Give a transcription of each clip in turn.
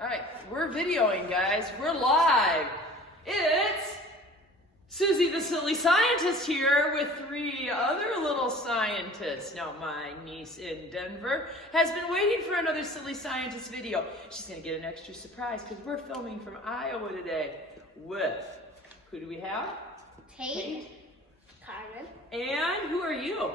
All right, we're videoing, guys. We're live. It's Susie the Silly Scientist here with 3 other little scientists. Now, my niece in Denver has been waiting for another Silly Scientist video. She's going to get an extra surprise because we're filming from Iowa today with, who do we have? Tate, Carmen, and who are you?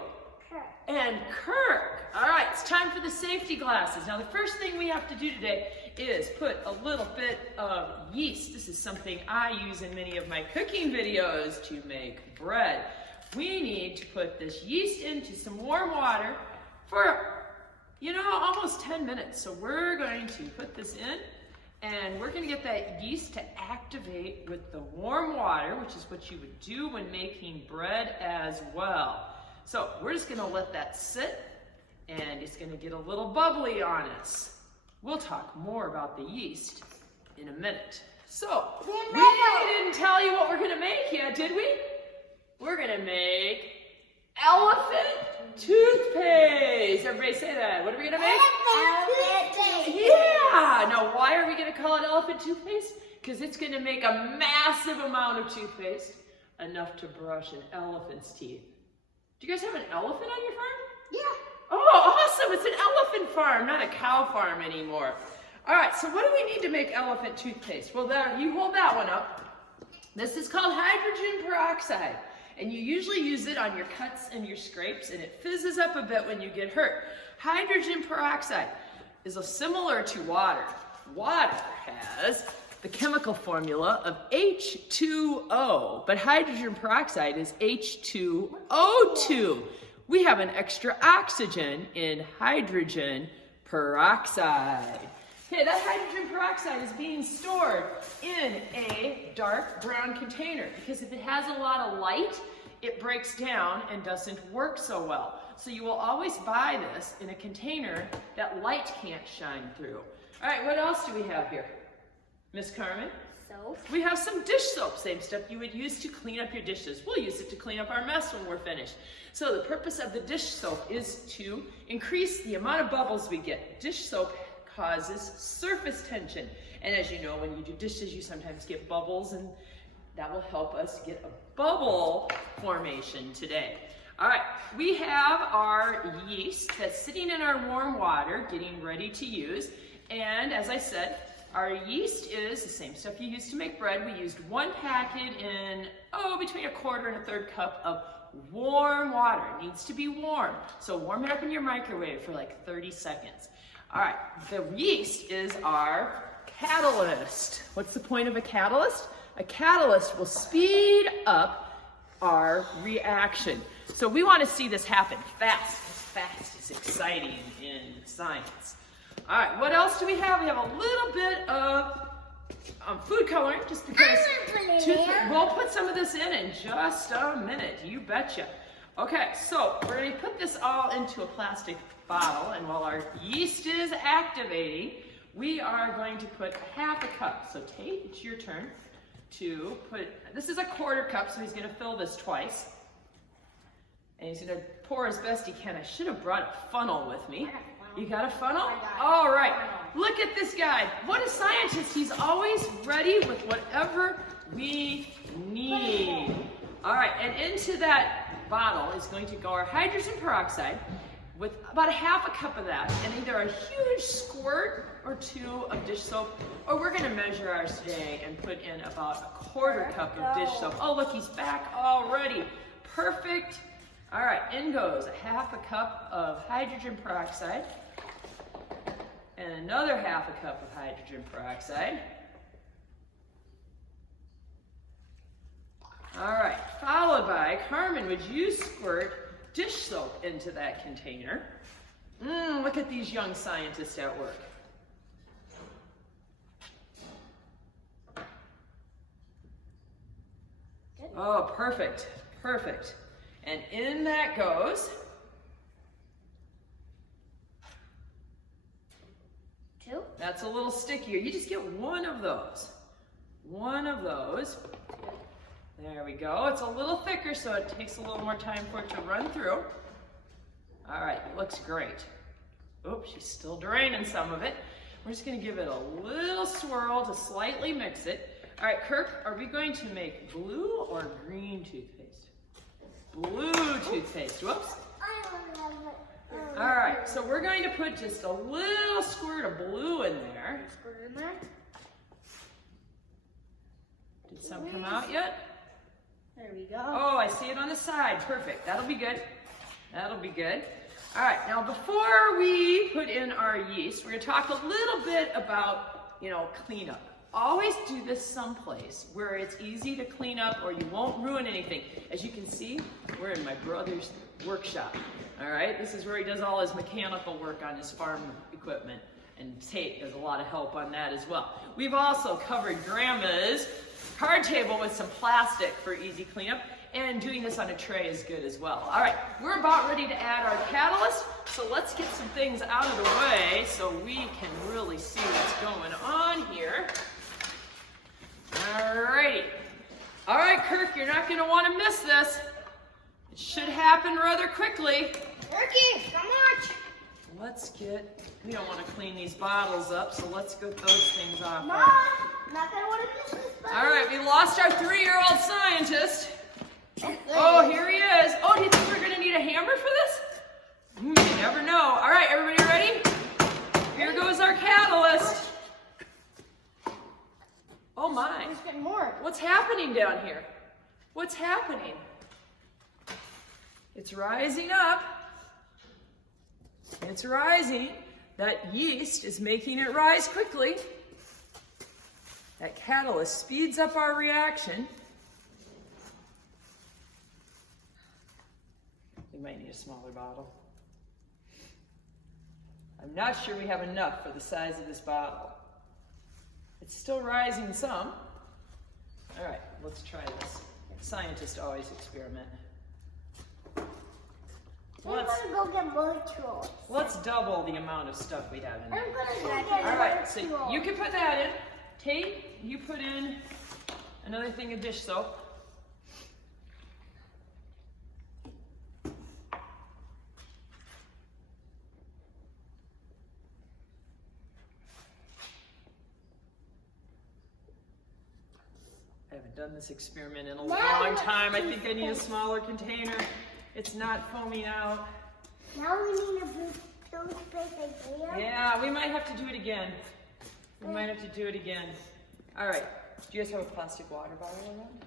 Kirk. And Kirk. All right, it's time for the safety glasses. Now, the first thing we have to do today is put a little bit of yeast. This is something I use in many of my cooking videos to make bread. We need to put this yeast into some warm water for, almost 10 minutes. So we're going to put this in, and we're going to get that yeast to activate with the warm water, which is what you would do when making bread as well. So we're just going to let that sit, and it's going to get a little bubbly on us. We'll talk more about the yeast in a minute. So, we didn't tell you what we're going to make yet, did we? We're going to make elephant toothpaste. Everybody say that. What are we going to make? Elephant toothpaste. Yeah. Now, why are we going to call it elephant toothpaste? Because it's going to make a massive amount of toothpaste, enough to brush an elephant's teeth. Do you guys have an elephant on your farm? Yeah. Oh, awesome. It's an elephant farm, not a cow farm anymore. All right, so what do we need to make elephant toothpaste? Well, there, you hold that one up. This is called hydrogen peroxide, and you usually use it on your cuts and your scrapes, and it fizzes up a bit when you get hurt. Hydrogen peroxide is similar to water. Water has the chemical formula of H2O, but hydrogen peroxide is H2O2. We have an extra oxygen in hydrogen peroxide. Okay, that hydrogen peroxide is being stored in a dark brown container because if it has a lot of light, it breaks down and doesn't work so well. So you will always buy this in a container that light can't shine through. All right, what else do we have here? Miss Carmen? Soap. We have some dish soap, same stuff you would use to clean up your dishes. We'll use it to clean up our mess when we're finished. So the purpose of the dish soap is to increase the amount of bubbles we get. Dish soap causes surface tension. And as you know, when you do dishes, you sometimes get bubbles, and that will help us get a bubble formation today. All right, we have our yeast that's sitting in our warm water, getting ready to use. And as I said, our yeast is the same stuff you use to make bread. We used 1 packet in, between 1/4 and 1/3 cup of warm water. It needs to be warm. So warm it up in your microwave for like 30 seconds. All right, the yeast is our catalyst. What's the point of a catalyst? A catalyst will speed up our reaction. So we want to see this happen fast. Fast is exciting in science. All right, what else do we have? We have a little bit of food coloring, just because we'll put some of this in just a minute. You betcha. Okay, so we're going to put this all into a plastic bottle, and while our yeast is activating, we are going to put 1/2 cup. So Tate, it's your turn to put, this is 1/4 cup, so he's going to fill this twice. And he's going to pour as best he can. I should have brought a funnel with me. You got a funnel? All right. Look at this guy. What a scientist. He's always ready with whatever we need. All right, and into that bottle is going to go our hydrogen peroxide with about 1/2 cup of that, and either a huge squirt or 2 of dish soap, or we're going to measure ours today and put in about 1/4 cup of dish soap. Oh, look, he's back already. Perfect. All right, in goes 1/2 cup of hydrogen peroxide, and another 1/2 cup of hydrogen peroxide. All right, followed by, Carmen, would you squirt dish soap into that container? Look at these young scientists at work. Good. Oh, perfect, perfect. And in that goes 2. That's a little stickier. You just get 1 of those. 1 of those. There we go. It's a little thicker, so it takes a little more time for it to run through. All right, it looks great. Oops, she's still draining some of it. We're just gonna give it a little swirl to slightly mix it. All right, Kirk, are we going to make blue or green toothpaste? Blue toothpaste, whoops. All right, so we're going to put just a little squirt of blue in there. Squirt in there. Did some come out yet? There we go. Oh, I see it on the side. Perfect. That'll be good. That'll be good. All right, now before we put in our yeast, we're going to talk a little bit about, cleanup. Always do this someplace where it's easy to clean up or you won't ruin anything. As you can see, we're in my brother's workshop. All right, this is where he does all his mechanical work on his farm equipment. And Tate does a lot of help on that as well. We've also covered Grandma's card table with some plastic for easy cleanup. And doing this on a tray is good as well. All right, we're about ready to add our catalyst. So let's get some things out of the way so we can really see what's going on here. All righty. All right, Kirk, you're not gonna wanna miss this. It should happen rather quickly. Turkey, come on. We don't wanna clean these bottles up, so let's get those things off. Mom, not gonna want to miss this. All right, we lost our 3-year-old scientist. Oh, here he is. Oh, do you think we're gonna need a hammer for this? You never know. All right, everybody ready? Here goes our catalyst. Oh my. There's getting more. What's happening down here? What's happening? It's rising up. It's rising. That yeast is making it rise quickly. That catalyst speeds up our reaction. We might need a smaller bottle. I'm not sure we have enough for the size of this bottle. It's still rising some. All right, let's try this. Scientists always experiment. I'm gonna go get more tools. Let's double the amount of stuff we have in there. I'm gonna go get All right, so more tools. you can put that in. Tate, you put in another thing of dish soap. I haven't done this experiment in a long time. I think I need a smaller container. It's not foaming out. Now we need a blue toothpaste again. Yeah, we might have to do it again. All right, do you guys have a plastic water bottle around?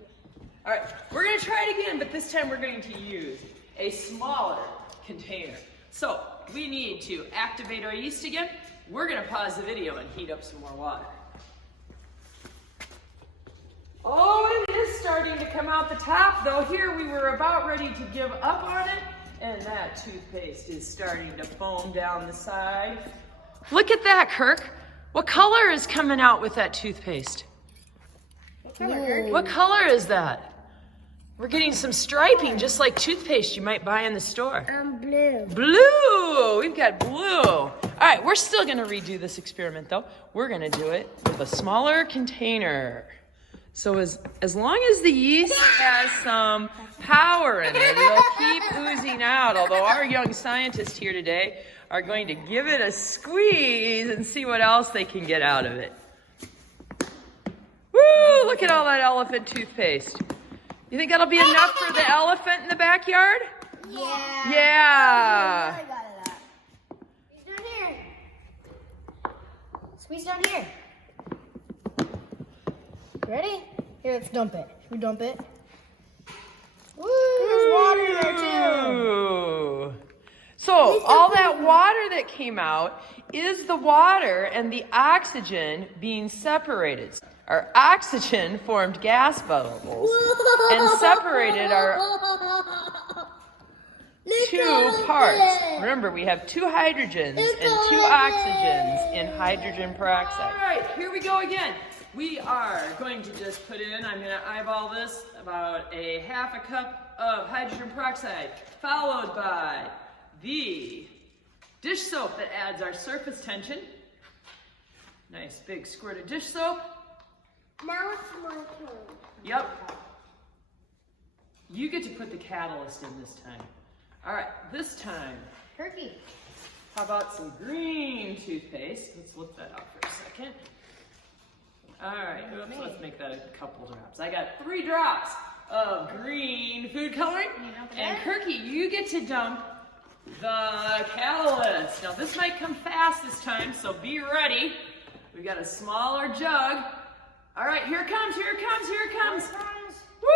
All right, we're gonna try it again, but this time we're going to use a smaller container. So we need to activate our yeast again. We're gonna pause the video and heat up some more water. Oh, it is starting to come out the top, though. Here we were about ready to give up on it, and that toothpaste is starting to foam down the side. Look at that, Kirk. What color is coming out with that toothpaste? What color is that? We're getting some striping, just like toothpaste you might buy in the store. Blue. Blue! We've got blue. All right, we're still going to redo this experiment, though. We're going to do it with a smaller container. So as long as the yeast has some power in it, it'll keep oozing out, although our young scientists here today are going to give it a squeeze and see what else they can get out of it. Woo! Look at all that elephant toothpaste. You think that'll be enough for the elephant in the backyard? Yeah. Yeah. I got it up. Squeeze down here. Squeeze down here. Ready? Here, let's dump it. Should we dump it? Woo! There's water in there too. Ooh. So all that water that came out is the water and the oxygen being separated. Our oxygen formed gas bubbles and separated our two parts. Remember, we have 2 hydrogens and 2 oxygens in hydrogen peroxide. All right, here we go again. We are going to just put in, I'm going to eyeball this, about a half a cup of hydrogen peroxide, followed by the dish soap that adds our surface tension. Nice big squirt of dish soap. Now it's my turn. Yep. You get to put the catalyst in this time. All right, this time. Turkey. How about some green toothpaste? Let's look that up for a second. All right, oops, let's make that a couple drops. I got 3 drops of green food coloring. And Kirky, you get to dump the catalyst. Now this might come fast this time, so be ready. We've got a smaller jug. All right, here it comes, here it comes, here it comes. Woo!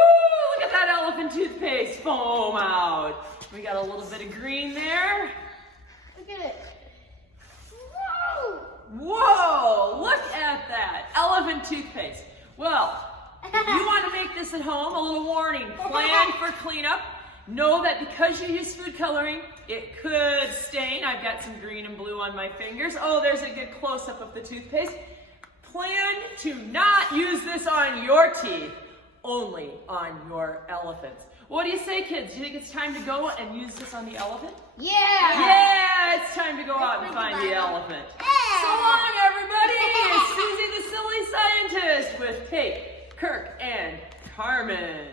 Look at that elephant toothpaste foam out. We got a little bit of green there. Look at it. Whoa! Whoa! Look at that elephant toothpaste. Well, if you want to make this at home, a little warning: plan for cleanup. Know that because you use food coloring, it could stain. I've got some green and blue on my fingers. Oh, there's a good close-up of the toothpaste. Plan to not use this on your teeth, only on your elephants. What do you say, kids? Do you think it's time to go and use this on the elephant? Yeah! Yeah, it's time to go out and find the elephant. So long, everybody! It's Susie the Silly Scientist with Kate, Kirk, and Carmen.